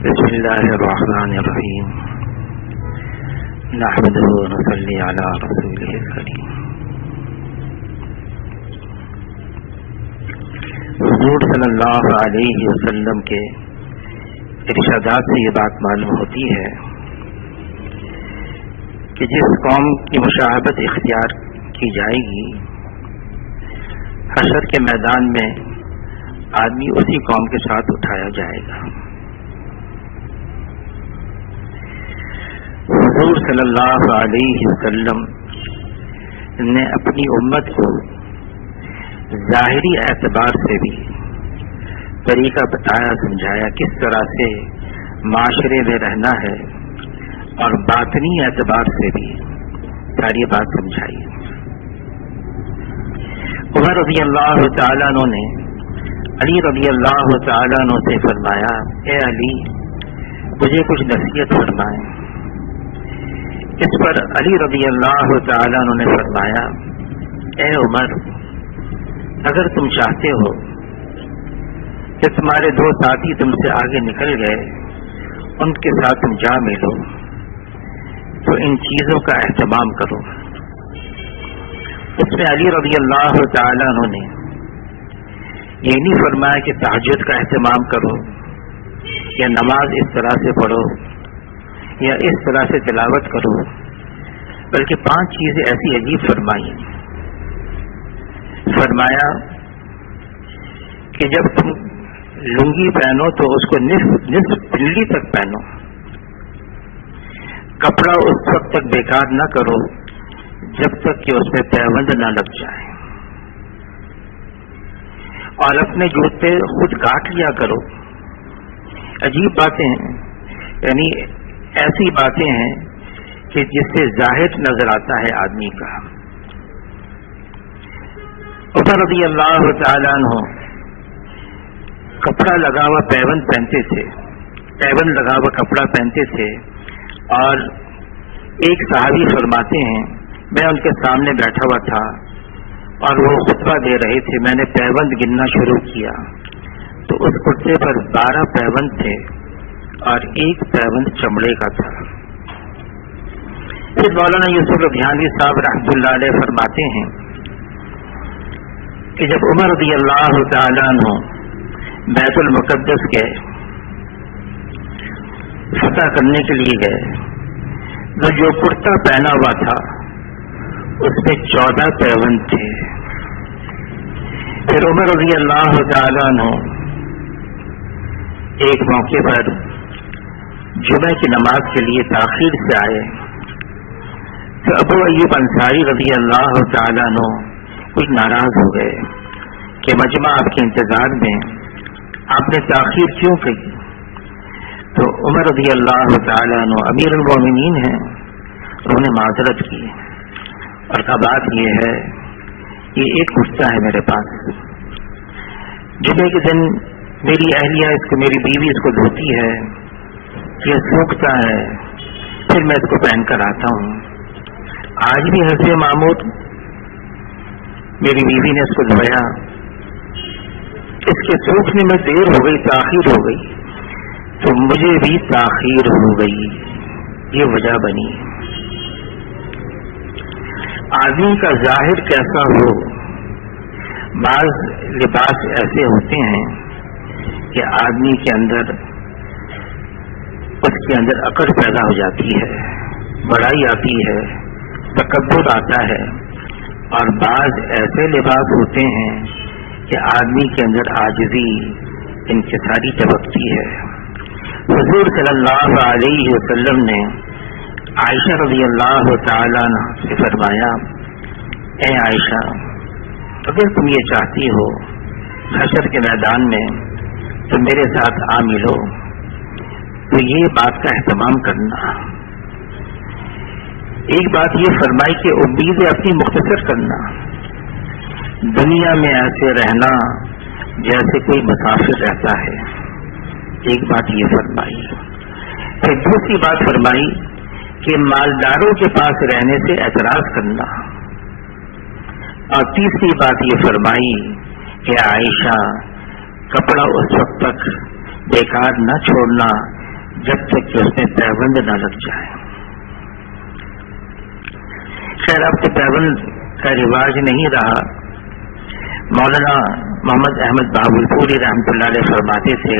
بسم اللہ الرحمن الرحیم نحمدہ ونصلی علی رسولہ الکریم۔ حضور صلی اللہ علیہ وسلم کے ارشادات سے یہ بات معلوم ہوتی ہے کہ جس قوم کی مشابہت اختیار کی جائے گی، حشر کے میدان میں آدمی اسی قوم کے ساتھ اٹھایا جائے گا۔ حضور صلی اللہ علیہ وسلم نے اپنی امت کو ظاہری اعتبار سے بھی طریقہ بتایا، سمجھایا کس طرح سے معاشرے میں رہنا ہے، اور باطنی اعتبار سے بھی ساری بات سمجھائی۔ عمر رضی اللہ تعالیٰ عنہ نے علی رضی اللہ تعالیٰ عنہ سے فرمایا، اے علی مجھے کچھ نصیحت فرمائیں۔ اس پر علی رضی اللہ تعالیٰ عنہ نے فرمایا، اے عمر اگر تم چاہتے ہو کہ تمہارے دو ساتھی تم سے آگے نکل گئے، ان کے ساتھ تم جا ملو، تو ان چیزوں کا اہتمام کرو۔ اس میں علی رضی اللہ تعالیٰ عنہ نے یہ نہیں فرمایا کہ تہجد کا اہتمام کرو، یا نماز اس طرح سے پڑھو، یا اس طرح سے تلاوت کرو، بلکہ 5 چیزیں ایسی عجیب فرمائی۔ فرمایا کہ جب تم لنگی پہنو تو اس کو نصف پنڈلی تک پہنو، کپڑا اس وقت تک بیکار نہ کرو جب تک کہ اس میں پیوند نہ لگ جائے، اور اپنے جوتے خود کاٹ لیا کرو۔ عجیب باتیں ہیں، یعنی ایسی باتیں ہیں کہ جس سے ظاہر نظر آتا ہے آدمی کا۔ عمر رضی اللہ تعالیٰ عنہ کپڑا لگا ہوا پیوند پہنتے تھے، پیوند لگا ہوا کپڑا پہنتے تھے، اور ایک صحابی فرماتے ہیں میں ان کے سامنے بیٹھا ہوا تھا اور وہ خطبہ دے رہے تھے، میں نے پیوند گننا شروع کیا تو اس کرتے پر 12 پیوند تھے اور ایک پیوند چمڑے کا تھا۔ پھر مولانا یوسف لدھیانوی صاحب رحمۃ اللہ علیہ فرماتے ہیں کہ جب عمر رضی اللہ تعالیٰ عنہ بیت المقدس کے فتح کرنے کے لیے گئے تو جو کرتا پہنا ہوا تھا اس میں 14 پیوند تھے۔ پھر عمر رضی اللہ تعالیٰ عنہ ایک موقع پر جمعہ کی نماز کے لیے تاخیر سے آئے تو ابو ایوب انصاری رضی اللہ تعالیٰ عنہ کچھ ناراض ہو گئے کہ مجمع آپ کے انتظار میں آپ نے تاخیر کیوں کی؟ تو عمر رضی اللہ تعالیٰ عنہ امیر المومنین ہیں، انہوں نے معذرت کی اور کہا بات یہ ہے، یہ ایک کرتا ہے میرے پاس، جمعے کے دن میری اہلیہ میری بیوی اس کو دھوتی ہے، یہ سوکھتا ہے، پھر میں اس کو پہن کر آتا ہوں۔ آج بھی حسب معمول میری بیوی نے اس کو دھویا، اس کے سوکھنے میں دیر ہو گئی، تاخیر ہو گئی، تو مجھے بھی تاخیر ہو گئی، یہ وجہ بنی۔ آدمی کا ظاہر کیسا ہو، بعض لباس ایسے ہوتے ہیں کہ آدمی کے اندر اس کے اندر اکڑ پیدا ہو جاتی ہے، بڑائی آتی ہے، تکبر آتا ہے، اور بعض ایسے لباس ہوتے ہیں کہ آدمی کے اندر عاجزی انکساری چمکتی ہے۔ حضور صلی اللہ علیہ وسلم نے عائشہ رضی اللہ تعالیٰ عنہ سے فرمایا، اے عائشہ اگر تم یہ چاہتی ہو حشر کے میدان میں تو میرے ساتھ آ ملو، تو یہ بات کا اہتمام کرنا۔ ایک بات یہ فرمائی کہ امیدیں اپنی مختصر کرنا، دنیا میں ایسے رہنا جیسے کوئی مسافر رہتا ہے، ایک بات یہ فرمائی۔ پھر دوسری بات فرمائی کہ مالداروں کے پاس رہنے سے اعتراض کرنا، اور تیسری بات یہ فرمائی کہ عائشہ کپڑا اس وقت تک بیکار نہ چھوڑنا جب تک کہ اس میں پیوند نہ لگ جائے۔ خیر اب تو پیوند کا رواج نہیں رہا۔ مولانا محمد احمد بہاولپوری رحمۃ اللہ علیہ فرماتے تھے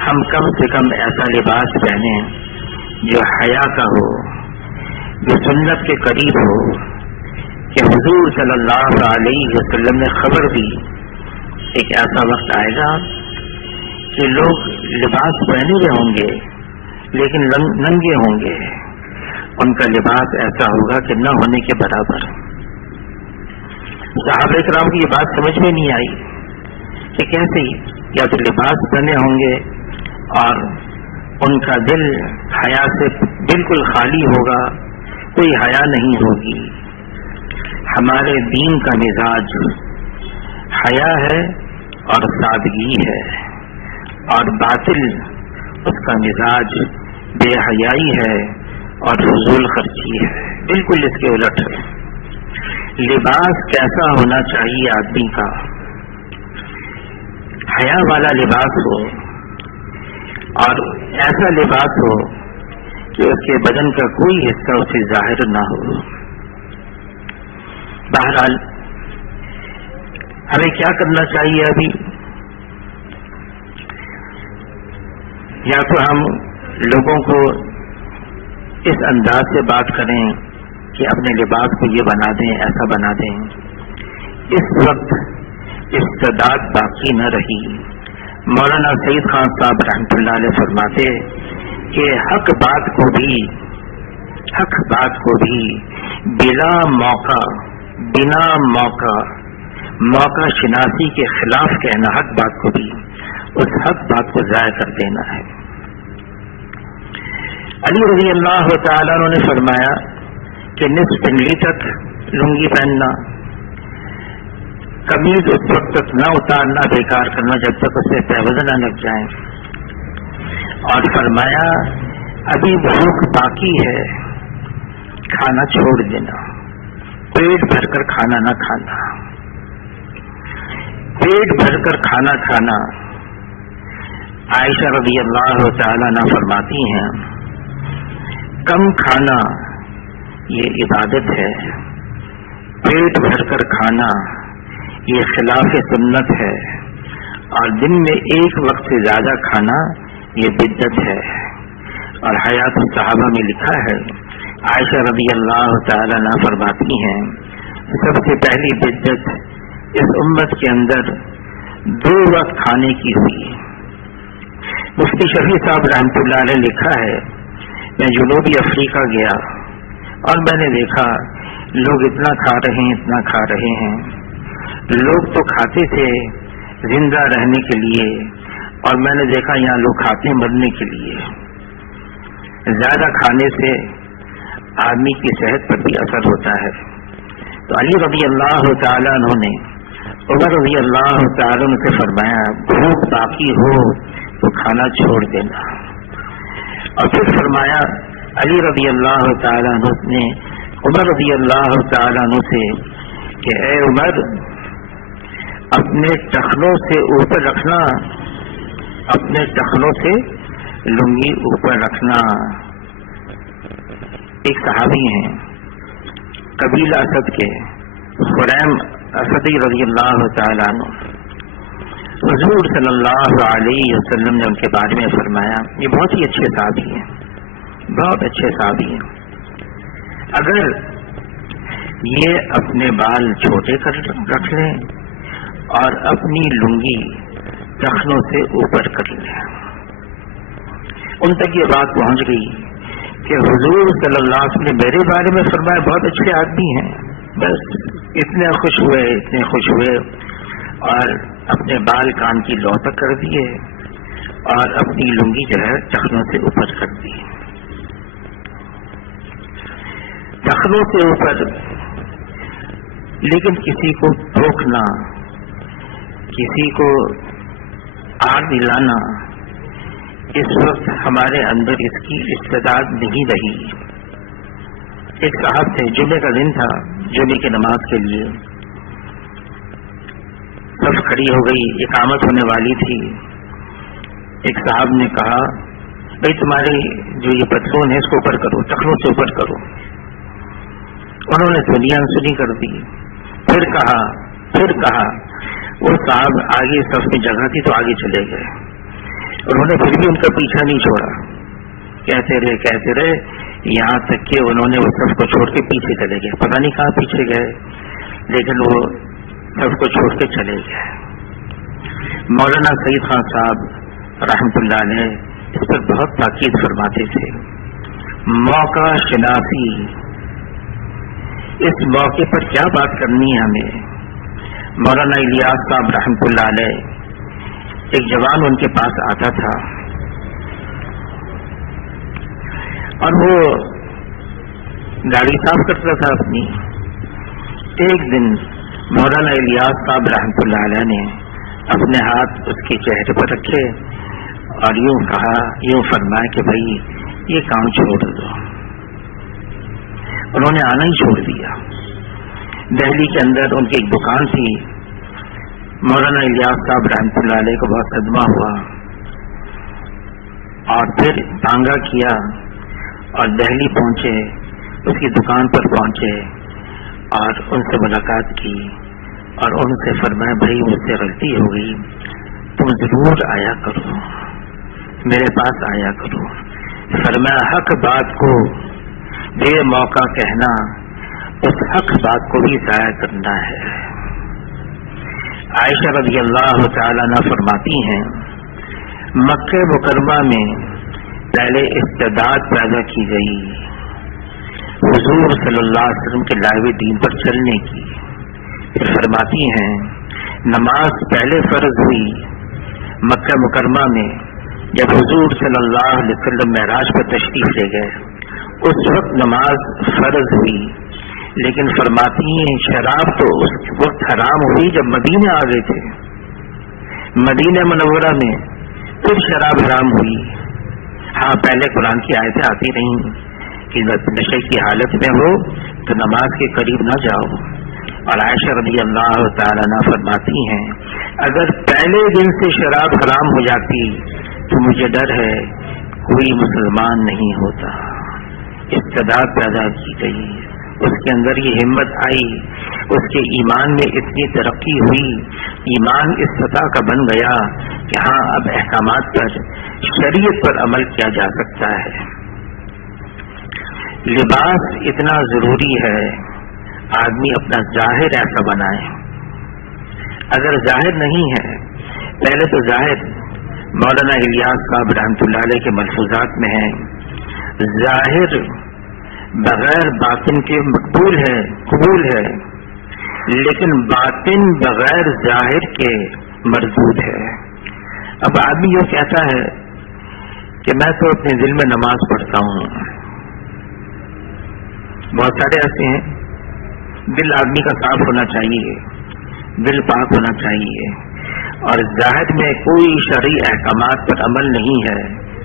ہم کم سے کم ایسا لباس پہنیں جو حیا کا ہو، جو سنت کے قریب ہو، کہ حضور صلی اللہ علیہ وسلم نے خبر دی ایک ایسا وقت آئے گا کہ لوگ لباس پہنے ہوئے ہوں گے لیکن ننگے ہوں گے، ان کا لباس ایسا ہوگا کہ نہ ہونے کے برابر۔ صحابہ کرام کی یہ بات سمجھ میں نہیں آئی کہ کیسے یا تو لباس پہنے ہوں گے اور ان کا دل حیا سے بالکل خالی ہوگا، کوئی حیا نہیں ہوگی۔ ہمارے دین کا مزاج حیا ہے اور سادگی ہے، اور باطل اس کا مزاج بے حیائی ہے اور فضول خرچی ہے، بالکل اس کے الٹ ہے۔ لباس کیسا ہونا چاہیے آدمی کا؟ حیا والا لباس ہو اور ایسا لباس ہو کہ اس کے بدن کا کوئی حصہ اسے ظاہر نہ ہو۔ بہرحال ہمیں کیا کرنا چاہیے ابھی؟ یا تو ہم لوگوں کو اس انداز سے بات کریں کہ اپنے لباس کو یہ بنا دیں، ایسا بنا دیں۔ اس وقت استعداد باقی نہ رہی۔ مولانا سعید خان صاحب رحمۃ اللہ علیہ فرماتے کہ حق بات کو بھی بنا موقع شناسی کے خلاف کہنا، حق بات کو بھی اس حق بات کو ضائع کر دینا ہے۔ علی رضی اللہ تعالیٰ عنہ نے فرمایا کہ نصف انگلی تک لنگی پہننا، قمیض اس وقت تک نہ اتارنا، بیکار کرنا جب تک اسے پیوند نہ لگ جائیں، اور فرمایا ابھی بھوک باقی ہے، کھانا چھوڑ دینا، پیٹ بھر کر کھانا نہ کھانا۔ پیٹ بھر کر کھانا کھانا، عائشہ رضی اللہ تعالیٰ عنہ فرماتی ہیں کم کھانا یہ عبادت ہے، پیٹ بھر کر کھانا یہ خلاف سنت ہے، اور دن میں ایک وقت سے زیادہ کھانا یہ بدعت ہے۔ اور حیات الصحابہ میں لکھا ہے، عائشہ رضی اللہ تعالیٰ عنہ فرماتی ہیں سب سے پہلی بدعت اس امت کے اندر 2 وقت کھانے کی ہوئی۔ مفتی شفیع صاحب رحمۃ اللہ علیہ لکھا ہے میں جنوبی افریقہ گیا اور میں نے دیکھا لوگ اتنا کھا رہے ہیں۔ لوگ تو کھاتے تھے زندہ رہنے کے لیے، اور میں نے دیکھا یہاں لوگ کھاتے مرنے کے لیے۔ زیادہ کھانے سے آدمی کی صحت پر بھی اثر ہوتا ہے۔ تو علی رضی اللہ تعالیٰ عنہ نے عمر رضی اللہ تعالیٰ عنہ سے فرمایا بھوک باقی ہو تو کھانا چھوڑ دینا، اور پھر فرمایا علی رضی اللہ تعالیٰ عنہ نے عمر رضی اللہ تعالیٰ عنہ سے کہ اے عمر اپنے ٹخنوں سے اوپر رکھنا، اپنے ٹخنوں سے لنگی اوپر رکھنا۔ ایک صحابی ہیں قبیلہ اسد کے، خریم اسدی رضی اللہ تعالیٰ عنہ، حضور صلی اللہ علیہ وسلم نے ان کے بارے میں فرمایا یہ بہت ہی اچھے صحابی ہیں، بہت اچھے صحابی ہیں، اگر یہ اپنے بال چھوٹے کر رکھ لیں اور اپنی لنگی ٹخنوں سے اوپر کر لیں۔ ان تک یہ بات پہنچ گئی کہ حضور صلی اللہ علیہ وسلم نے میرے بارے میں فرمایا بہت اچھے آدمی ہیں، بس اتنے خوش ہوئے اور اپنے بال کان کی لو تک کر دیے اور اپنی لنگی جو ہے ٹخنوں سے اوپر کر دی۔ ٹخنوں سے اوپر، لیکن کسی کو ٹوکنا، کسی کو آگ دلانا، اس وقت ہمارے اندر اس کی استعداد نہیں رہی۔ ایک صاحب تھے، جمعے کا دن تھا، جمعے کی نماز کے لیے صف کھڑی ہو گئی، اقامت ہونے والی تھی۔ ایک صاحب نے کہا بھائی تمہاری جو یہ پتلون ہے اس کو اوپر کرو، ٹخنوں سے اوپر کرو۔ انہوں نے سنی انسنی کر دی، پھر کہا وہ صاحب آگے صف میں جگہ تھی تو آگے چلے گئے، انہوں نے پھر بھی ان کا پیچھا نہیں چھوڑا، کہتے رہے یہاں تک کہ انہوں نے وہ صف کو چھوڑ کے پیچھے چلے گئے، پتہ نہیں کہاں پیچھے گئے لیکن وہ صف کو چھوڑ کے چلے گئے۔ مولانا سعید خان صاحب رحمۃ اللہ علیہ اس پر بہت تاکید فرماتے تھے، موقع شناسی، اس موقع پر کیا بات کرنی ہے ہمیں۔ مولانا الیاس صاحب رحمۃ اللہ علیہ ایک جوان ان کے پاس آتا تھا اور وہ گاڑی صاف کرتا تھا اپنی۔ ایک دن مولانا الیاس صاحب رحمۃ اللہ علیہ نے اپنے ہاتھ اس کے چہرے پر رکھے اور یوں فرمایا کہ بھائی یہ کام چھوڑ دو۔ انہوں نے آنا ہی چھوڑ دیا۔ دہلی کے اندر ان کی ایک دکان تھی، مولانا الیاس صاحب رحمۃ اللہ علیہ کو بہت صدمہ ہوا اور پھر تانگا کیا اور دہلی پہنچے، اس کی دکان پر پہنچے اور ان سے ملاقات کی اور ان سے فرمایا بھائی مجھ سے غلطی ہو گئی، تم ضرور آیا کرو، میرے پاس آیا کرو۔ فرمایا حق بات کو بے موقع کہنا اس حق بات کو بھی ضائع کرنا ہے۔ عائشہ رضی اللہ تعالیٰ عنہ فرماتی ہیں مکہ مکرمہ میں پہلے استعداد پیدا کی گئی حضور صلی اللہ علیہ وسلم کے لائے دین پر چلنے کی۔ پھر فرماتی ہیں نماز پہلے فرض ہوئی مکہ مکرمہ میں جب حضور صلی اللہ علیہ وسلم معراج پر تشریف لے گئے، اس وقت نماز فرض ہوئی، لیکن فرماتی ہیں شراب تو اس وقت حرام ہوئی جب مدینہ آ گئے تھے، مدینہ منورہ میں پھر شراب حرام ہوئی۔ ہاں پہلے قرآن کی آیتیں آتی رہیں کہ نشے کی حالت میں ہو تو نماز کے قریب نہ جاؤ، اور عائشہ رضی اللہ تعالیٰ عنہ فرماتی ہیں اگر پہلے دن سے شراب حرام ہو جاتی تو مجھے ڈر ہے کوئی مسلمان نہیں ہوتا۔ استعداد پیدا کی گئی، اس کے اندر یہ ہمت آئی، اس کے ایمان میں اتنی ترقی ہوئی، ایمان اس سطح کا بن گیا کہ ہاں اب احکامات پر شریعت پر عمل کیا جا سکتا ہے۔ لباس اتنا ضروری ہے آدمی اپنا ظاہر ایسا بنائے، اگر ظاہر نہیں ہے، پہلے تو ظاہر مولانا الیاس صاحب رحمۃ اللہ علیہ کے ملفوظات میں ہے ظاہر بغیر باطن کے مقبول ہے، قبول ہے، لیکن باطن بغیر ظاہر کے مردود ہے۔ اب آدمی یہ کہتا ہے کہ میں تو اپنے دل میں نماز پڑھتا ہوں، بہت سارے ایسے ہیں، دل آدمی کا صاف ہونا چاہیے، دل پاک ہونا چاہیے، اور ظاہر میں کوئی شرعی احکامات پر عمل نہیں ہے،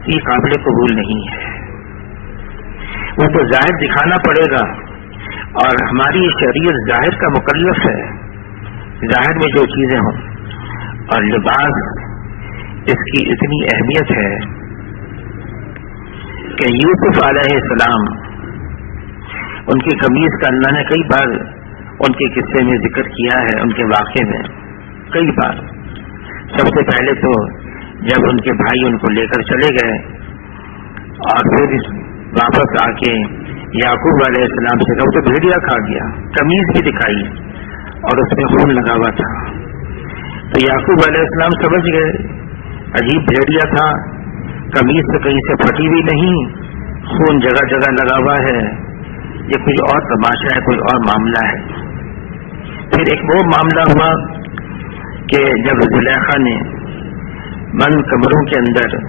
یہ قابل قبول نہیں ہے۔ وہ تو ظاہر دکھانا پڑے گا، اور ہماری شریعت ظاہر کا مکلف ہے، ظاہر میں جو چیزیں ہوں، اور لباس اس کی اتنی اہمیت ہے کہ یوسف علیہ السلام ان کی قمیض کا اللہ نے کئی بار ان کے قصے میں ذکر کیا ہے، ان کے واقعے میں کئی بار۔ سب سے پہلے تو جب ان کے بھائی ان کو لے کر چلے گئے اور پھر واپس آ کے یعقوب علیہ السلام سے کہا، وہ تو بھیڑیا کھا گیا، قمیض بھی دکھائی اور اس میں خون لگا ہوا تھا، تو یعقوب علیہ السلام سمجھ گئے عجیب بھیڑیا تھا، قمیض تو کہیں سے پھٹی بھی نہیں، خون جگہ جگہ لگا ہوا ہے، یہ کوئی اور تماشا ہے، کوئی اور معاملہ ہے۔ پھر ایک وہ معاملہ ہوا کہ جب زلیخا نے بند کمروں کے اندر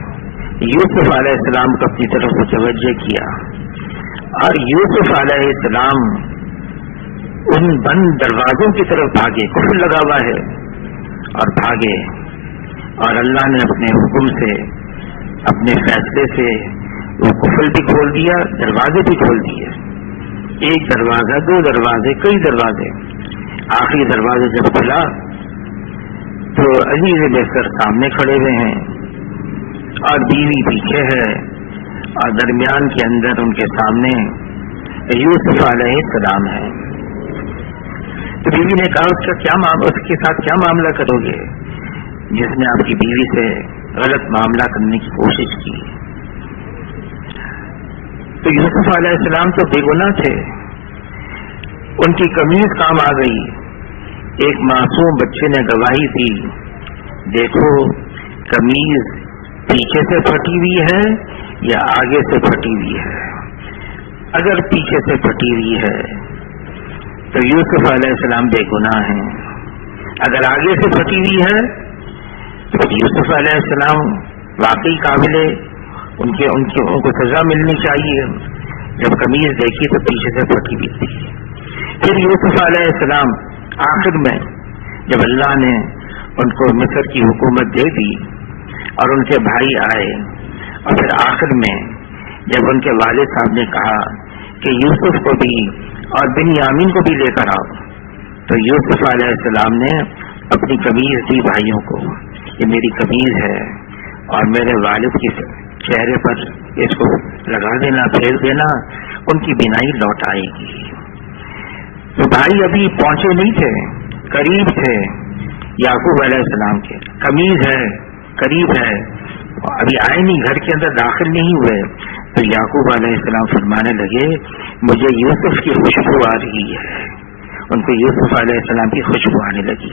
یوسف علیہ السلام کو اپنی طرف متوجہ کیا، اور یوسف علیہ السلام ان بند دروازوں کی طرف بھاگے، قفل لگا ہوا ہے، اور بھاگے، اور اللہ نے اپنے حکم سے، اپنے فیصلے سے وہ قفل بھی کھول دیا، دروازے بھی کھول دیے، ایک دروازہ، دو دروازے، کئی دروازے۔ آخری دروازے جب کھلا تو عزیز مصر سامنے کھڑے ہوئے ہیں اور بیوی پیچھے ہے، اور درمیان کے اندر ان کے سامنے یوسف علیہ السلام ہے. تو بیوی نے کہا اس کے ساتھ کیا معاملہ کرو گے جس نے آپ کی بیوی سے غلط معاملہ کرنے کی کوشش کی؟ تو یوسف علیہ السلام تو بے گناہ تھے. ان کی قمیض کام آ گئی. ایک معصوم بچے نے گواہی دی، دیکھو قمیض پیچھے سے پھٹی ہوئی ہے یا آگے سے پھٹی ہوئی ہے. اگر پیچھے سے پھٹی ہوئی ہے تو یوسف علیہ السلام بے گناہ ہیں. اگر آگے سے پھٹی ہوئی ہے تو یوسف علیہ السلام واقعی قابل، ان کو سزا ملنی چاہیے. جب قمیض دیکھی تو پیچھے سے پھٹی ہوئی تھی. پھر یوسف علیہ السلام آخر میں جب اللہ نے ان کو مصر کی حکومت دے دی اور ان کے بھائی آئے، اور پھر آخر میں جب ان کے والد صاحب نے کہا کہ یوسف کو بھی اور بنیامین کو بھی لے کر آؤ، تو یوسف علیہ السلام نے اپنی قمیض دی بھائیوں کو، یہ میری قمیض ہے اور میرے والد کے چہرے پر اس کو لگا دینا، پھیر دینا، ان کی بینائی لوٹ آئے گی. تو بھائی ابھی پہنچے نہیں تھے، قریب تھے یعقوب علیہ السلام کے. قمیض ہے، قریب ہے، ابھی آئے نہیں، گھر کے اندر داخل نہیں ہوئے. تو یعقوب علیہ السلام فرمانے لگے مجھے یوسف کی خوشبو آ رہی ہے. ان کو یوسف علیہ السلام کی خوشبو آنے لگی.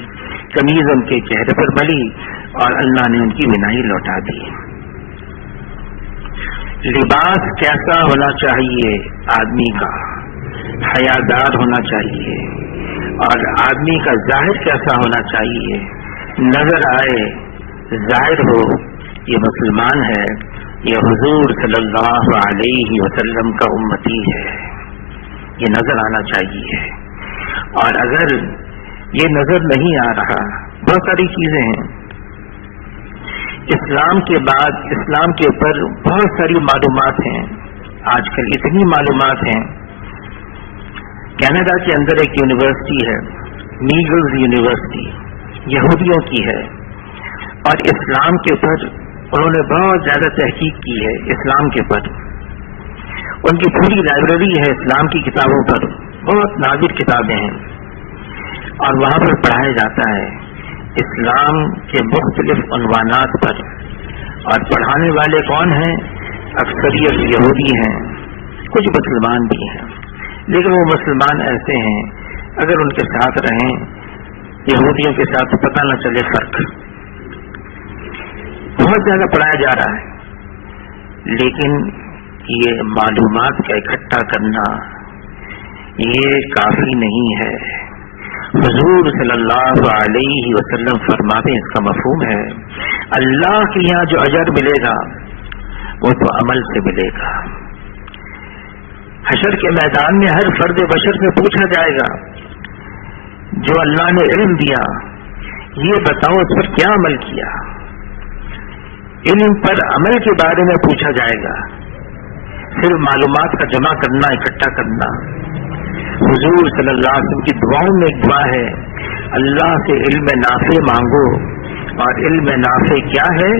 قمیض ان کے چہرے پر ملی اور اللہ نے ان کی بینائی لوٹا دی. لباس کیسا ہونا چاہیے آدمی کا؟ حیادار ہونا چاہیے. اور آدمی کا ظاہر کیسا ہونا چاہیے؟ نظر آئے، ظاہر ہو یہ مسلمان ہے، یہ حضور صلی اللہ علیہ وسلم کا امتی ہے، یہ نظر آنا چاہیے. اور اگر یہ نظر نہیں آ رہا، بہت ساری چیزیں ہیں. اسلام کے بعد اسلام کے اوپر بہت ساری معلومات ہیں. آج کل اتنی معلومات ہیں. کینیڈا کے اندر ایک یونیورسٹی ہے، میگلز یونیورسٹی، یہودیوں کی ہے، اور اسلام کے اوپر انہوں نے بہت زیادہ تحقیق کی ہے. اسلام کے اوپر ان کی پوری لائبریری ہے اسلام کی کتابوں پر، بہت نادر کتابیں ہیں. اور وہاں پر پڑھایا جاتا ہے اسلام کے مختلف عنوانات پر. اور پڑھانے والے کون ہیں؟ اکثریت یہودی ہیں، کچھ مسلمان بھی ہیں. لیکن وہ مسلمان ایسے ہیں اگر ان کے ساتھ رہیں یہودیوں کے ساتھ پتہ نہ چلے فرق. بہت زیادہ پڑھایا جا رہا ہے، لیکن یہ معلومات کا اکٹھا کرنا یہ کافی نہیں ہے. حضور صلی اللہ علیہ وسلم فرماتے ہیں اس کا مفہوم ہے اللہ کے یہاں جو اجر ملے گا وہ تو عمل سے ملے گا. حشر کے میدان میں ہر فرد بشر سے پوچھا جائے گا جو اللہ نے علم دیا یہ بتاؤ اس پر کیا عمل کیا. علم پر عمل کے بارے میں پوچھا جائے گا، صرف معلومات کا جمع کرنا، اکٹھا کرنا. حضور صلی اللہ علیہ وسلم کی دعاؤں میں ایک دعا ہے اللہ سے علم نافع مانگو. اور علم نافع کیا ہے؟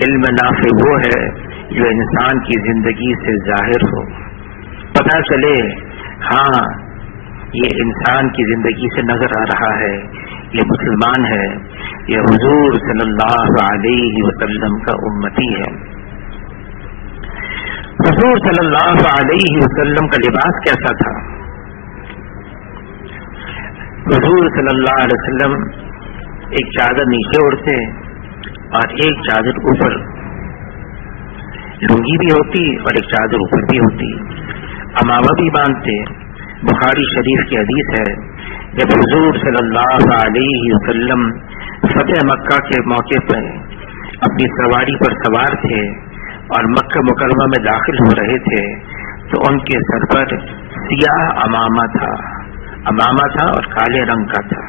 علم نافع وہ ہے جو انسان کی زندگی سے ظاہر ہو، پتہ چلے ہاں یہ انسان کی زندگی سے نظر آ رہا ہے، یہ مسلمان ہے، یہ حضور صلی اللہ علیہ وسلم کا امتی ہے. حضور صلی اللہ علیہ وسلم کا لباس کیسا تھا؟ حضور صلی اللہ علیہ وسلم ایک چادر نیچے اوڑھتے اور ایک چادر اوپر، لنگی بھی ہوتی اور ایک چادر اوپر بھی ہوتی، امامہ بھی باندھتے. بخاری شریف کی حدیث ہے جب حضور صلی اللہ علیہ وسلم فتح مکہ کے موقع پر اپنی سواری پر سوار تھے اور مکہ مکرمہ میں داخل ہو رہے تھے تو ان کے سر پر سیاہ امامہ تھا اور کالے رنگ کا تھا.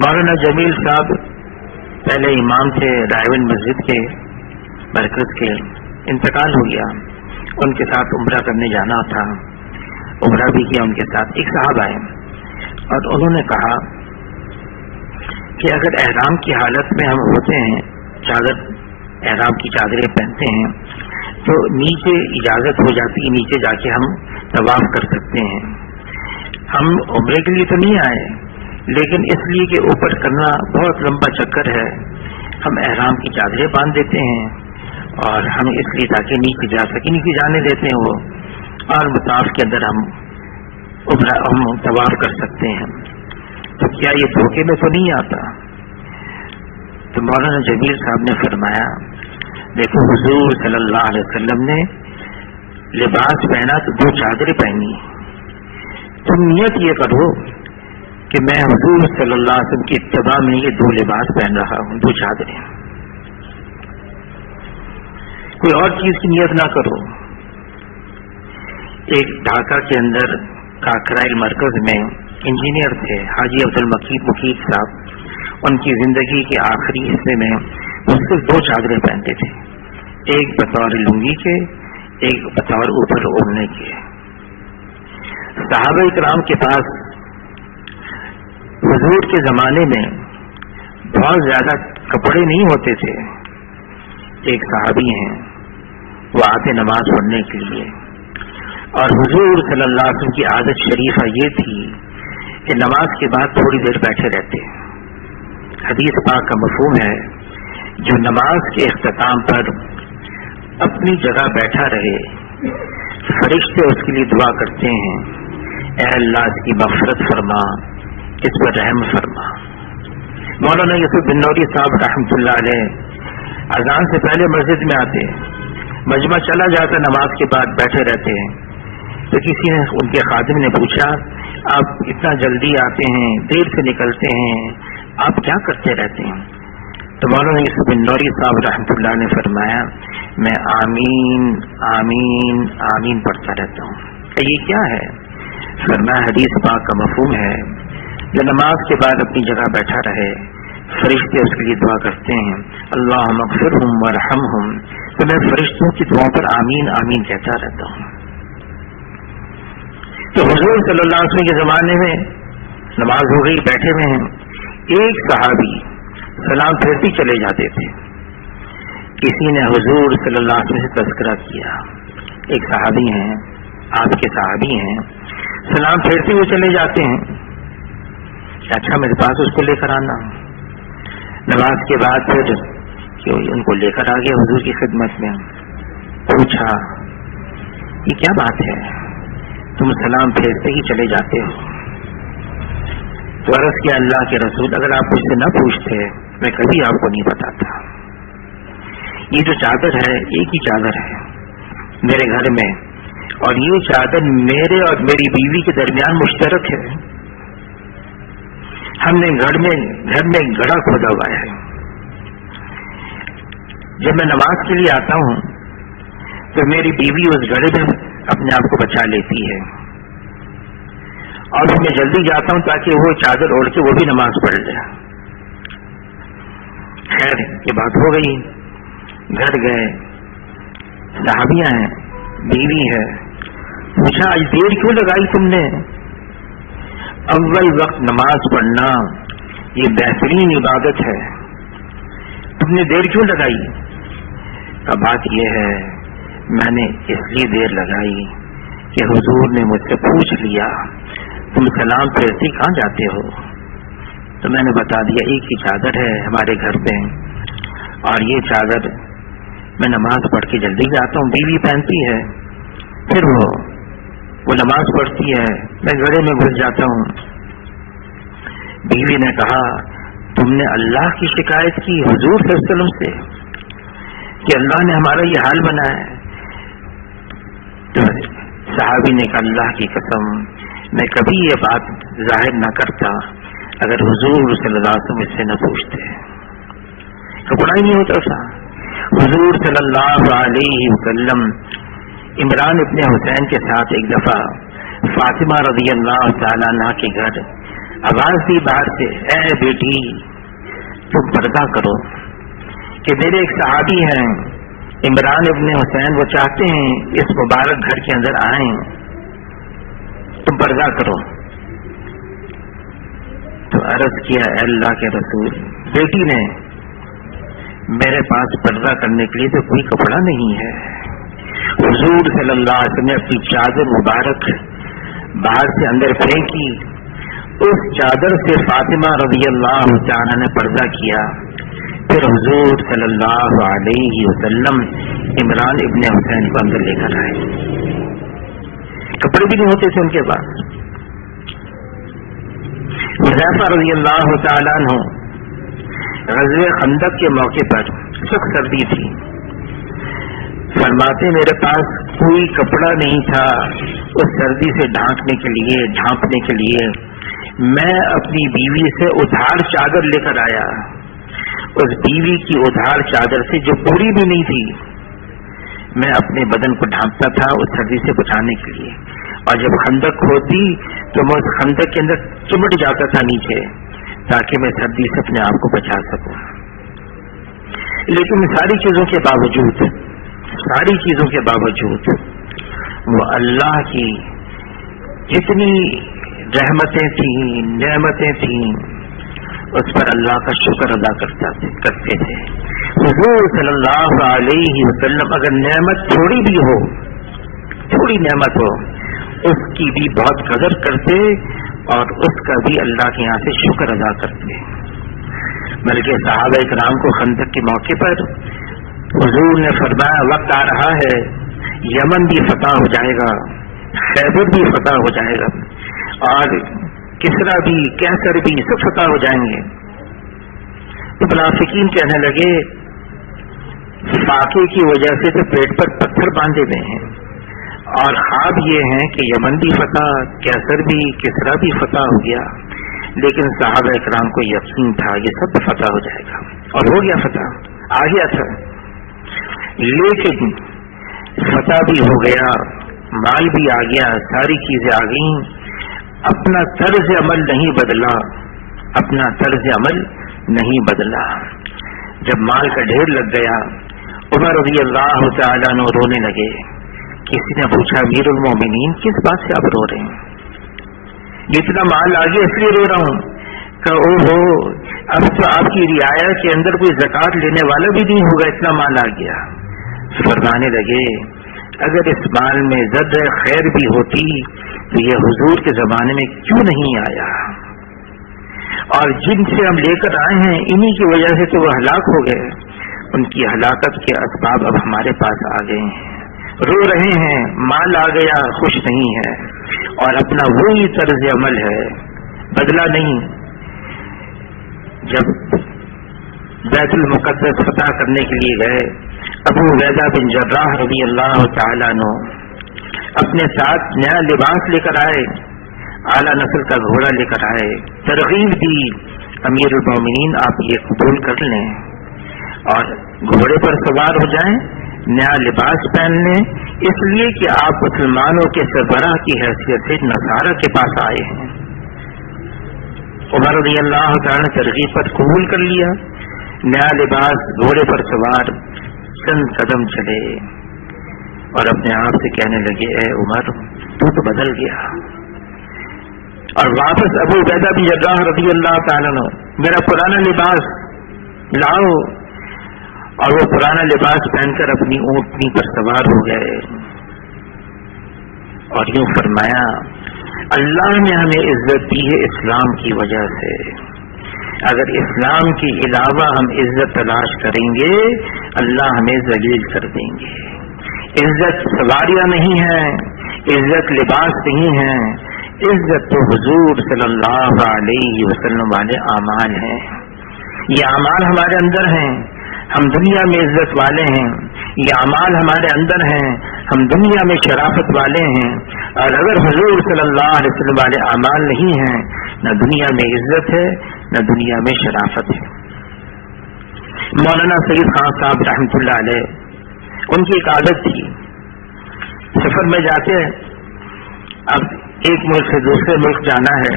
مولانا جمیل صاحب پہلے امام تھے رائیون مسجد کے مرکز کے، انتقال ہو گیا. ان کے ساتھ عمرہ کرنے جانا تھا، عمرہ بھی کیا ان کے ساتھ. ایک صاحب آئے اور انہوں نے کہا کہ اگر احرام کی حالت میں ہم ہوتے ہیں، چادر احرام کی چادریں پہنتے ہیں تو نیچے اجازت ہو جاتی ہے، نیچے جا کے ہم طواف کر سکتے ہیں. ہم عمرے کے لیے تو نہیں آئے، لیکن اس لیے کہ اوپر کرنا بہت لمبا چکر ہے، ہم احرام کی چادریں باندھ دیتے ہیں اور ہم اس لیے تاکہ نیچے جا سکیں، نیچے جانے دیتے ہیں وہ، اور طواف کے اندر ہم طواف کر سکتے ہیں. تو کیا یہ دھوکے میں تو نہیں آتا؟ تو مولانا جمیل صاحب نے فرمایا دیکھو حضور صلی اللہ علیہ وسلم نے لباس پہنا تو 2 چادریں پہنی، تم نیت یہ کرو کہ میں حضور صلی اللہ علیہ وسلم کی اتباع میں یہ 2 لباس پہن رہا ہوں، 2 چادریں، کوئی اور چیز کی نیت نہ کرو. ایک ڈھاکہ کے اندر کاکرائل مرکز میں انجینئر تھے حاجی عبد المقید صاحب، ان کی زندگی کے آخری حصے میں وہ صرف 2 چادریں پہنتے تھے، ایک بطور لنگی کے، ایک بطور اوپر اوڑھنے کے. صحابہ کرام کے پاس حضور کے زمانے میں بہت زیادہ کپڑے نہیں ہوتے تھے. ایک صحابی ہیں وہ آتے نماز پڑھنے کے لیے، اور حضور صلی اللہ علیہ وسلم کی عادت شریفہ یہ تھی کہ نماز کے بعد تھوڑی دیر بیٹھے رہتے. حدیث پاک کا مفہوم ہے جو نماز کے اختتام پر اپنی جگہ بیٹھا رہے فرشتے اس کے لیے دعا کرتے ہیں، اے اللہ اس کی مغفرت فرما، اس پر رحم فرما. مولانا یوسف بن نوری صاحب رحمۃ اللہ علیہ اذان سے پہلے مسجد میں آتے، مجمع چلا جاتا، نماز کے بعد بیٹھے رہتے ہیں. تو کسی نے ان کے خادم نے پوچھا آپ اتنا جلدی آتے ہیں، دیر سے نکلتے ہیں، آپ کیا کرتے رہتے ہیں؟ تو مولانا یوسف بن نوری صاحب رحمۃ اللہ نے فرمایا میں آمین آمین آمین پڑھتا رہتا ہوں. کہ یہ کیا ہے؟ فرمایا حدیث پاک کا مفہوم ہے جو نماز کے بعد اپنی جگہ بیٹھا رہے فرشتے اس کے لیے دعا کرتے ہیں اللہم اغفرہم ورحمہم، تو میں فرشتوں کی دعاؤں پر آمین آمین کہتا رہتا ہوں. تو حضور صلی اللہ علیہ وسلم کے زمانے میں نماز ہو گئی، بیٹھے ہوئے ہیں، ایک صحابی سلام پھیرتے چلے جاتے تھے. کسی نے حضور صلی اللہ علیہ وسلم سے تذکرہ کیا، ایک صحابی ہیں، آپ کے صحابی ہیں، سلام پھیرتے ہوئے چلے جاتے ہیں، اچھا میرے پاس اس کو لے کر آنا. نماز کے بعد پھر ان کو لے کر آ گئے حضور کی خدمت میں، پوچھا یہ کیا بات ہے، تم سلام پھیرتے ہی چلے جاتے ہو؟ تو عرض کیا اللہ کے رسول اگر آپ مجھ سے نہ پوچھتے میں کبھی آپ کو نہیں بتاتا. یہ جو چادر ہے ایک ہی چادر ہے میرے گھر میں، اور یہ چادر میرے اور میری بیوی کے درمیان مشترک ہے. ہم نے گھر میں گڑھا کھودا ہوا ہے. جب میں نماز کے لیے آتا ہوں تو میری بیوی اس گڑھے میں اپنے آپ کو بچا لیتی ہے، اور میں جلدی جاتا ہوں تاکہ وہ چادر اوڑھ کے وہ بھی نماز پڑھ جائے. خیر یہ بات ہو گئی، گھر گئے، صحابیاں ہیں، بیوی ہے، پوچھا آج دیر کیوں لگائی تم نے؟ اول وقت نماز پڑھنا یہ بہترین عبادت ہے، تم نے دیر کیوں لگائی؟ بات یہ ہے میں نے اس لیے دیر لگائی کہ حضور نے مجھ سے پوچھ لیا تم سلام پھیرتے کہاں جاتے ہو؟ تو میں نے بتا دیا ایک ہی چادر ہے ہمارے گھر پہ، اور یہ چادر میں نماز پڑھ کے جلدی جاتا ہوں، بیوی پہنتی ہے، پھر وہ نماز پڑھتی ہے، میں گھڑے میں گھس جاتا ہوں. بیوی نے کہا تم نے اللہ کی شکایت کی حضور صلی اللہ علیہ وسلم سے کہ اللہ نے ہمارا یہ حال بنایا ہے؟ تو صحابی نے کہا اللہ کی قسم میں کبھی یہ بات ظاہر نہ کرتا اگر حضور صلی اللہ علیہ وسلم اس سے نہ پوچھتے. کپڑا ہی نہیں ہوتا تھا. حضور صلی اللہ علیہ وسلم عمران ابن حسین کے ساتھ ایک دفعہ فاطمہ رضی اللہ تعالیٰ عنہ کے گھر آواز دی باہر سے اے بیٹی تم پردہ کرو، کہ میرے ایک صحابی ہیں عمران ابن حسین، وہ چاہتے ہیں اس مبارک گھر کے اندر آئیں، تم پردہ کرو. تو عرض کیا اے اللہ کے رسول، بیٹی نے میرے پاس پردہ کرنے کے لیے تو کوئی کپڑا نہیں ہے. حضور صلی اللہ علیہ وسلم نے اپنی چادر مبارک باہر سے اندر پھینکی. اس چادر سے فاطمہ رضی اللہ تعالی نے پردہ کیا. پھر حضور صلی اللہ علیہ وسلم عمران ابن حسین کو اندر لے کر آئے. کپڑے بھی نہیں ہوتے تھے ان کے پاس. حذیفہ رضی اللہ تعالیٰ عنہ غزوہ خندق کے موقع پر سخت سردی تھی. فرماتے میرے پاس کوئی کپڑا نہیں تھا اس سردی سے ڈھانپنے کے لیے میں اپنی بیوی سے ادھار چادر لے کر آیا. اس بیوی کی ادھار چادر سے جو پوری بھی نہیں تھی میں اپنے بدن کو ڈھانپتا تھا اس سردی سے بچانے کے لیے. اور جب خندق ہوتی تو میں اس خندق کے اندر چمٹ جاتا تھا نیچے تاکہ میں سردی سے اپنے آپ کو بچا سکوں. لیکن ساری چیزوں کے باوجود وہ اللہ کی جتنی رحمتیں تھیں نعمتیں تھیں اس پر اللہ کا شکر ادا کرتے تھے. حضور صلی اللہ علیہ وسلم اگر نعمت تھوڑی بھی ہو, تھوڑی نعمت ہو, اس کی بھی بہت قدر کرتے اور اس کا بھی اللہ کے یہاں سے شکر ادا کرتے. بلکہ صحابہ کرام کو خندق کے موقع پر حضور نے فرمایا وقت آ رہا ہے یمن بھی فتح ہو جائے گا, خیبر بھی فتح ہو جائے گا اور کسرا بھی کیسر بھی سب فتح ہو جائیں گے. تو منافقین کہنے لگے فاقے کی وجہ سے تو پیٹ پر پتھر باندھے ہوئے ہیں اور خواب یہ ہیں کہ یمن بھی فتح, کیسر بھی, کسرا بھی فتح ہو گیا. لیکن صحابہ اکرام کو یقین تھا یہ سب فتح ہو جائے گا اور ہو گیا, فتح آ گیا تھا. لیکن فتح بھی ہو گیا, مال بھی آ گیا, ساری چیزیں آ گئیں, اپنا طرز عمل نہیں بدلا, اپنا طرز عمل نہیں بدلا. جب مال کا ڈھیر لگ گیا عمر رضی اللہ تعالیٰ عنہ رونے لگے. کسی نے پوچھا امیر المومنین کس بات سے آپ رو رہے ہیں؟ اتنا مال آ گیا اس لیے رو رہا ہوں. کہ او ہو اب تو آپ کی رعایا کے اندر کوئی زکوٰۃ لینے والا بھی نہیں ہوگا, اتنا مال آ گیا. فرمانے لگے اگر اس مال میں ذرہ خیر بھی ہوتی تو یہ حضور کے زمانے میں کیوں نہیں آیا, اور جن سے ہم لے کر آئے ہیں انہی کی وجہ سے تو وہ ہلاک ہو گئے. ان کی ہلاکت کے اسباب اب ہمارے پاس آ گئے ہیں, رو رہے ہیں, مال آ گیا, خوش نہیں ہے اور اپنا وہی طرز عمل ہے, بدلا نہیں. جب بیت المقدس فتح کرنے کے لیے گئے ابو عبیدہ بن جراح رضی اللہ تعالیٰ عنہ اپنے ساتھ نیا لباس لے کر آئے, اعلیٰ نسل کا گھوڑا لے کر آئے, ترغیب دی امیر المومنین آپ یہ قبول کر لیں اور گھوڑے پر سوار ہو جائیں, نیا لباس پہن لیں, اس لیے کہ آپ مسلمانوں کے سربراہ کی حیثیت سے نصارہ کے پاس آئے ہیں. عمر رضی اللہ تعالیٰ نے ترغیب پر قبول کر لیا, نیا لباس, گھوڑے پر سوار, چند قدم چلے اور اپنے آپ سے کہنے لگے اے عمر تو بدل گیا. اور واپس ابو عبیدہ بن جراح رضی اللہ تعالیٰ عنہ میرا پرانا لباس لاؤ, اور وہ پرانا لباس پہن کر اپنی اونٹنی پر سوار ہو گئے. اور یوں فرمایا اللہ نے ہمیں عزت دی ہے اسلام کی وجہ سے, اگر اسلام کے علاوہ ہم عزت تلاش کریں گے اللہ ہمیں ذلیل کر دیں گے. عزت سواریاں نہیں ہے, عزت لباس نہیں ہے, عزت تو حضور صلی اللہ علیہ وسلم والے اعمال ہیں. یہ اعمال ہمارے اندر ہیں, ہم دنیا میں عزت والے ہیں. یہ اعمال ہمارے اندر ہیں, ہم دنیا میں شرافت والے ہیں. اور اگر حضور صلی اللہ علیہ وسلم والے اعمال نہیں ہیں نہ دنیا میں عزت ہے نہ دنیا میں شرافت ہے. مولانا سید خان صاحب رحمۃ اللہ علیہ ان کی ایک عادت تھی, سفر میں جاتے ہیں, اب ایک ملک سے دوسرے ملک جانا ہے,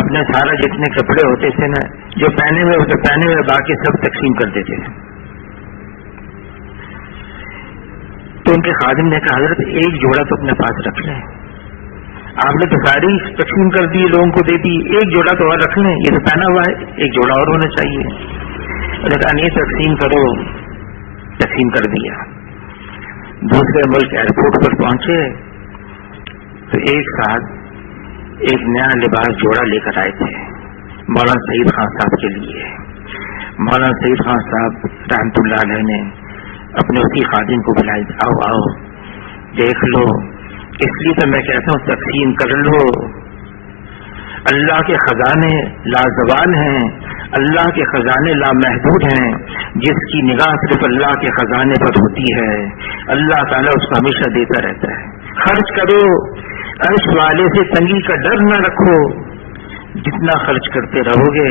اپنے سارا جتنے کپڑے ہوتے تھے نا جو پہنے ہوئے اسے پہنے ہوئے باقی سب تقسیم کر دیتے تھے. تو ان کے خادم نے کہا حضرت ایک جوڑا تو اپنے پاس رکھ لیں, آپ نے تو ساری تقسیم کر دی, لوگوں کو دے دی, ایک جوڑا تو اور رکھ لیں, یہ تو پہنا ہوا ہے, ایک جوڑا اور ہونا چاہیے. انہوں نے کہا نہیں تقسیم کرو، تقسیم کر دیا۔ دوسرے ملک ایئرپورٹ پر پہنچے تو ایک ساتھ ایک نیا لباس جوڑا لے کر آئے تھے مولانا سعید خان صاحب کے لیے۔ مولانا سعید خان صاحب رحمۃ اللہ علیہ نے اپنے اسی خادم کو بلائی، آؤ آؤ دیکھ لو، اس لیے تو میں کہتا ہوں تقسیم کر لو۔ اللہ کے خزانے لازوال ہیں، اللہ کے خزانے لامحدود ہیں، جس کی نگاہ صرف اللہ کے خزانے پر ہوتی ہے اللہ تعالیٰ اس کو ہمیشہ دیتا رہتا ہے۔ خرچ کرو، عرش والے سے تنگی کا ڈر نہ رکھو، جتنا خرچ کرتے رہو گے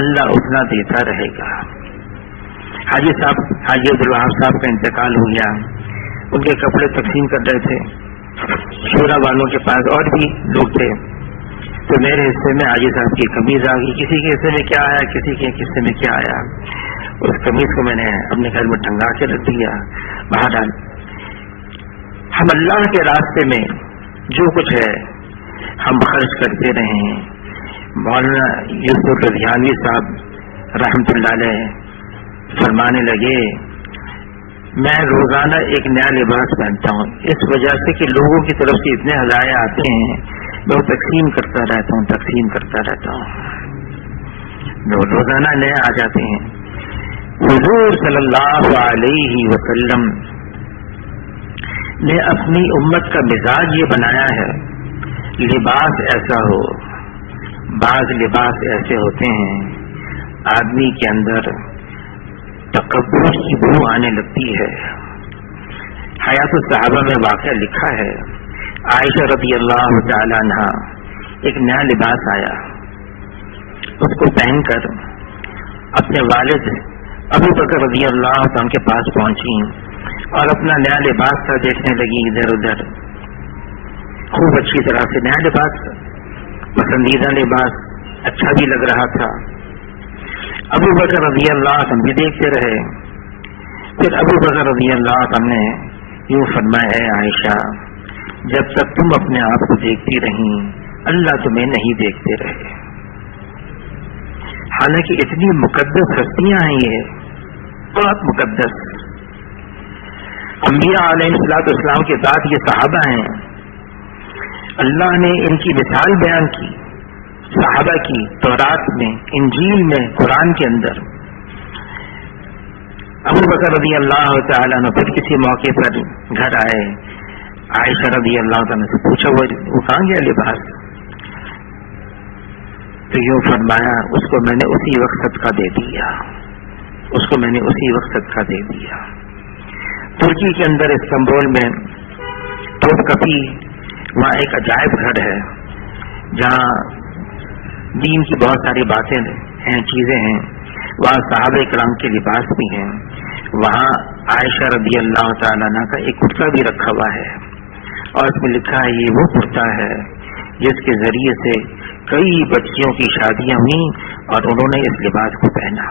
اللہ اتنا دیتا رہے گا۔ حاجی صاحب، حاجی عبدالوہاب صاحب کا انتقال ہو گیا، ان کے کپڑے تقسیم کر رہے تھے، شورا والوں کے پاس اور بھی لوگ تھے، تو میرے حصے میں حاجی صاحب کی قمیض آ گئی، کسی کے حصے میں کیا آیا، کسی کے حصے میں کیا آیا، اس قمیض کو میں نے اپنے گھر میں ٹنگا کے رکھ دیا۔ بہرحال ہم اللہ کے راستے میں جو کچھ ہے ہم خرچ کرتے رہیں۔ مولانا یوسف رضیانوی صاحب رحمۃ اللہ علیہ فرمانے لگے، میں روزانہ ایک نیا لباس پہنتا ہوں اس وجہ سے کہ لوگوں کی طرف سے اتنے ہدایے آتے ہیں، میں وہ تقسیم کرتا رہتا ہوں، تقسیم کرتا رہتا ہوں، روزانہ نئے آ جاتے ہیں۔ حضور صلی اللہ علیہ وسلم نے اپنی امت کا مزاج یہ بنایا ہے، لباس ایسا ہو۔ بعض لباس ایسے ہوتے ہیں آدمی کے اندر تکبر کی بو آنے لگتی ہے۔ حیات الصحابہ میں واقعہ لکھا ہے، عائشہ رضی اللہ تعالی عنہ ایک نیا لباس آیا، اس کو پہن کر اپنے والد ابو بکر رضی اللہ عنہ کے پاس پہنچی اور اپنا نیا لباس تھا دیکھنے لگی ادھر ادھر، خوب اچھی طرح سے نیا لباس، پسندیدہ لباس، اچھا بھی لگ رہا تھا۔ ابو بکر رضی اللہ عنہ بھی دیکھتے رہے، پھر ابو بکر رضی اللہ عنہ نے یوں فرمایا، اے عائشہ جب تک تم اپنے آپ کو دیکھتی رہیں اللہ تمہیں نہیں دیکھتے رہے۔ حالانکہ اتنی مقدس ہستیاں ہیں، یہ بہت مقدس انبیاء علیہ الصلوۃ والسلام کے بعد یہ صحابہ ہیں، اللہ نے ان کی مثال بیان کی صحابہ کی، تورات میں، انجیل میں، قرآن کے اندر۔ ابو بکر رضی اللہ تعالیٰ عنہ پھر کسی موقع پر گھر آئے، عائشہ رضی اللہ عنہ سے پوچھا وہ کہاں گیا لباس، تو یوں فرمایا اس کو میں نے اسی وقت صدقہ دے دیا، اس کو میں نے اسی وقت صدقہ دے دیا۔ ترکی کے اندر استنبول میں توپ کپی، وہاں ایک عجائب گھر ہے جہاں دین کی بہت ساری باتیں ہیں، چیزیں ہیں، وہاں صحابہ کرام کے لباس بھی ہیں، وہاں عائشہ رضی اللہ تعالیٰ عنہ کا ایک کرتا بھی رکھا ہوا ہے، اور اس میں لکھا ہے یہ وہ کرتا ہے جس کے ذریعے سے کئی بچیوں کی شادیاں ہوئیں اور انہوں نے اس لباس کو پہنا،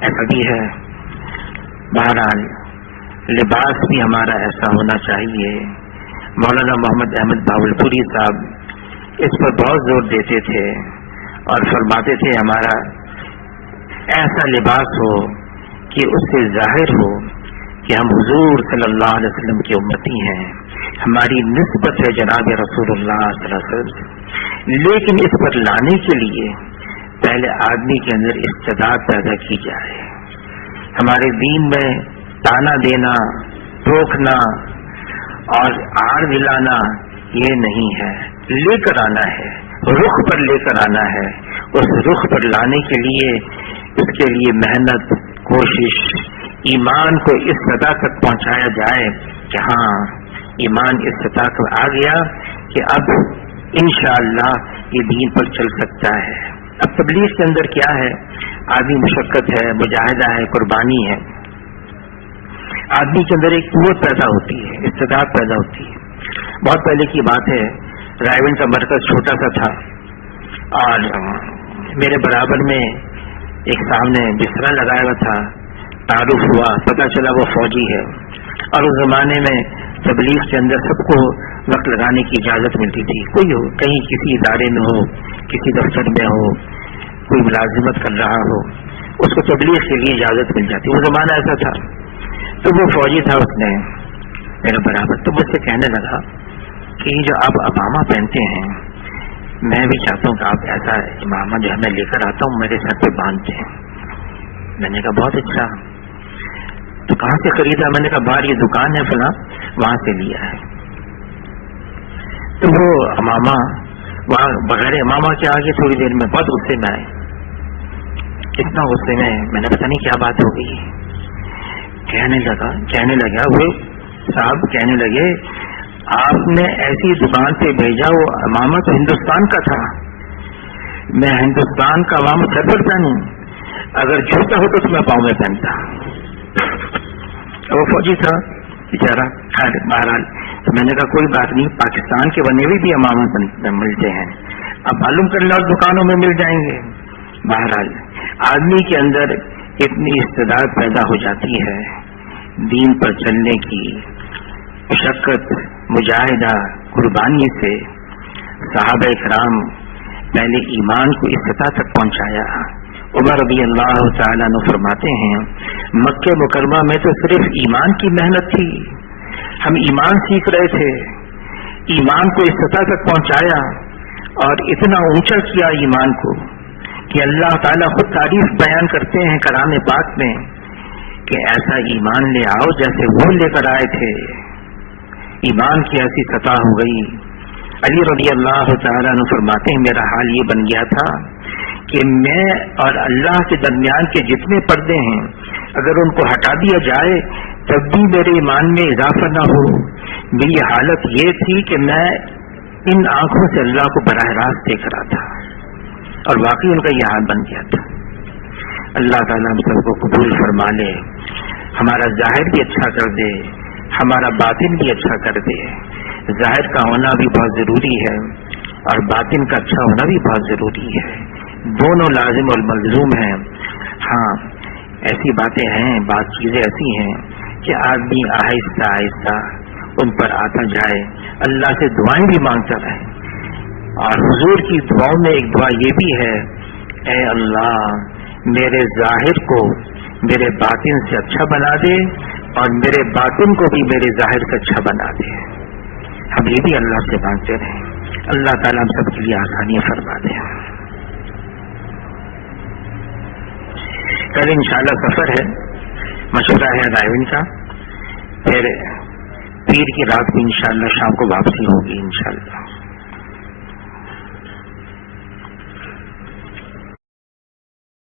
ایسا بھی ہے۔ بہرحال لباس بھی ہمارا ایسا ہونا چاہیے۔ مولانا محمد احمد بھاولپوری صاحب اس پر بہت زور دیتے تھے اور فرماتے تھے ہمارا ایسا لباس ہو کہ اس سے ظاہر ہو کہ ہم حضور صلی اللہ علیہ وسلم کی امتی ہیں، ہماری نسبت ہے جناب رسول اللہ صلی اللہ علیہ وسلم سے، لیکن اس پر لانے کے لیے پہلے آدمی کے اندر استعداد پیدا کی جائے۔ ہمارے دین میں تانا دینا، ٹوکنا اور آڑ دلانا یہ نہیں ہے، لے کر آنا ہے، رخ پر لے کر آنا ہے۔ اس رخ پر لانے کے لیے اس کے لیے محنت، کوشش، ایمان کو اس سطح تک پہنچایا جائے کہ ہاں ایمان اس سطح پر آ گیا کہ اب انشاءاللہ یہ دین پر چل سکتا ہے۔ اب تبلیغ کے اندر کیا ہے، آدمی مشقت ہے، مجاہدہ ہے، قربانی ہے، آدمی کے اندر ایک قوت پیدا ہوتی ہے، استعداد پیدا ہوتی ہے۔ بہت پہلے کی بات ہے، رائے کا مرکز چھوٹا سا تھا اور میرے برابر میں ایک سامنے بستر لگایا ہوا تھا، تعارف ہوا، پتہ چلا وہ فوجی ہے، اور اس زمانے میں تبلیغ کے اندر سب کو وقت لگانے کی اجازت ملتی تھی، کوئی ہو کہیں کسی ادارے میں ہو، کسی دفتر میں ہو، کوئی ملازمت کر رہا ہو، اس کو تبلیغ کے لیے اجازت مل جاتی. وہ زمانہ ایسا تھا. تو وہ فوجی تھا, اس نے میرا برابر تو مجھ سے کہنے لگا کہ یہ جو آپ امامہ پہنتے ہیں, میں بھی چاہتا ہوں کہ آپ ایسا امامہ جو ہے میں لے کر آتا ہوں میرے سر پہ باندھتے ہیں. میں نے کہا بہت اچھا. تو کہاں سے خریدا؟ میں نے کہا باہر یہ دکان ہے فلاں, وہاں سے لیا ہے. تو وہ امامہ وہاں بغیر امامہ کے آگے تھوڑی دیر میں بہت غصے میں آئے. اتنا غصے میں نے پتہ نہیں کیا بات ہو گئی. کہنے لگا وہ صاحب کہنے لگے آپ نے ایسی دکان پہ بھیجا, وہ امامہ تو ہندوستان کا تھا, میں ہندوستان کا امامہ سر پر پہنوں, اگر جھوٹا ہوتا تو میں پاؤں میں پہنتا. وہ فوجی تھا بیچارہ. بہرحال تو میں نے کہا کوئی بات نہیں, پاکستان کے بنے ہوئے بھی امامہ ملتے ہیں, اب معلوم کر لو دکانوں میں مل جائیں گے. بہرحال آدمی کے اندر اتنی استعداد پیدا ہو جاتی ہے دین پر چلنے کی, مشقت, مجاہدہ, قربانی سے. صحابہ کرام پہلے ایمان کو اس سطح تک پہنچایا. عمر رضی اللہ تعالیٰ عنہ فرماتے ہیں مکہ مکرمہ میں تو صرف ایمان کی محنت تھی, ہم ایمان سیکھ رہے تھے, ایمان کو اس سطح تک پہنچایا اور اتنا اونچا کیا ایمان کو کہ اللہ تعالیٰ خود تعریف بیان کرتے ہیں کلام پاک میں کہ ایسا ایمان لے آؤ جیسے وہ لے کر آئے تھے. ایمان کی ایسی سطح ہو گئی. علی رضی اللہ تعالیٰ عنہ فرماتے ہیں میرا حال یہ بن گیا تھا کہ میں اور اللہ کے درمیان کے جتنے پردے ہیں اگر ان کو ہٹا دیا جائے تب بھی میرے ایمان میں اضافہ نہ ہو. میری حالت یہ تھی کہ میں ان آنکھوں سے اللہ کو براہ راست دیکھ رہا تھا, اور واقعی ان کا یہ حال بن گیا تھا. اللہ تعالیٰ ہم سب کو قبول فرما لے, ہمارا ظاہر بھی اچھا کر دے, ہمارا باطن بھی اچھا کر دے. ظاہر کا ہونا بھی بہت ضروری ہے اور باطن کا اچھا ہونا بھی بہت ضروری ہے, دونوں لازم اور ملزوم ہیں. ہاں ایسی باتیں ہیں, بعض چیزیں ایسی ہیں کہ آدمی آہستہ آہستہ ان پر آتا جائے, اللہ سے دعائیں بھی مانگتا رہے. اور حضور کی دعاؤں میں ایک دعا یہ بھی ہے, اے اللہ میرے ظاہر کو میرے باطن سے اچھا بنا دے اور میرے باطن کو بھی میرے ظاہر سے اچھا بنا دے. ہم یہ بھی اللہ سے مانگتے رہیں. اللہ تعالیٰ ہم سب کے لیے آسانیاں فرما دے. کل انشاءاللہ سفر ہے, مشورہ ہے رائے کا, پھر پیر کی رات کو انشاءاللہ شام کو واپسی ہوگی انشاءاللہ.